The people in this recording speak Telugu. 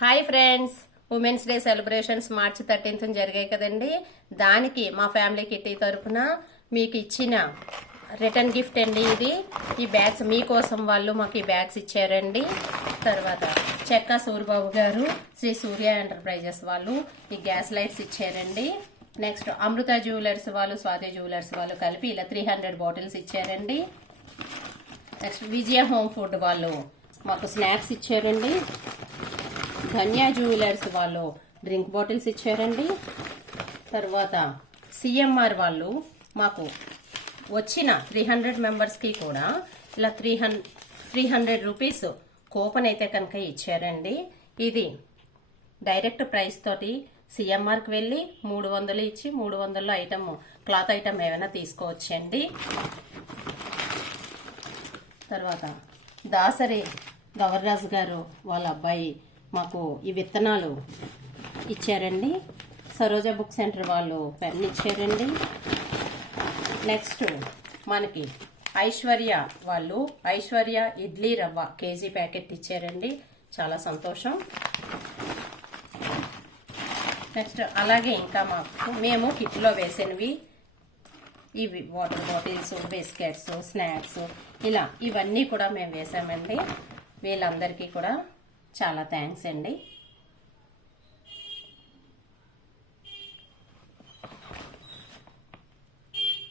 Hi friends, women's day celebrations March 13th జరిగాయి కదండి. దానికి మా ఫ్యామిలీ కిట్టి తరపున మీకు ఇచ్చిన రిటర్న్ గిఫ్ట్ అండి ఇది. ఈ బ్యాగ్స్ మీకోసం వాళ్ళు మాకు ఈ బ్యాగ్స్ ఇచ్చారండి. తర్వాత చెక్కా సూరిబాబు గారు శ్రీ సూర్య ఎంటర్ప్రైజెస్ వాళ్ళు ఈ గ్యాస్ లైట్స్ ఇచ్చారండి. నెక్స్ట్ అమృత జ్యువెలర్స్ వాళ్ళు, స్వాతి జ్యువెలర్స్ వాళ్ళు కలిపి ఇలా 300 బాటిల్స్ ఇచ్చారండి. నెక్స్ట్ విజయ హోమ్ ఫుడ్ వాళ్ళు మాకు స్నాక్స్ ఇచ్చారండి. ధన్య జ్యువెలర్స్ వాళ్ళు డ్రింక్ బాటిల్స్ ఇచ్చారండి. తర్వాత సిఎంఆర్ వాళ్ళు మాకు వచ్చిన 300 మెంబర్స్కి కూడా ఇలా 300 రూపీస్ కూపన్ అయితే కనుక ఇచ్చారండి. ఇది డైరెక్ట్ ప్రైస్ తోటి సిఎంఆర్కి వెళ్ళి 300 ఇచ్చి 300 ఐటమ్ క్లాత్ ఐటమ్ ఏమైనా తీసుకోవచ్చండి. తర్వాత దాసరి గవర్రాజు గారు వాళ్ళ అబ్బాయి మాకు ఈ విత్తనాలు ఇచ్చారండి. సరోజా బుక్ సెంటర్ వాళ్ళు పెన్ ఇచ్చారండి. నెక్స్ట్ మనకి ఐశ్వర్య వాళ్ళు ఐశ్వర్య ఇడ్లీ రవ్వ కేజీ ప్యాకెట్ ఇచ్చారండి. చాలా సంతోషం. నెక్స్ట్ అలాగే ఇంకా మేము కిట్లో వేసినవి ఇవి వాటర్ బాటిల్స్, బిస్కెట్స్, స్నాక్స్ ఇలా ఇవన్నీ కూడా మేము వేసామండి. వీళ్ళందరికీ కూడా చాలా థ్యాంక్స్ అండి.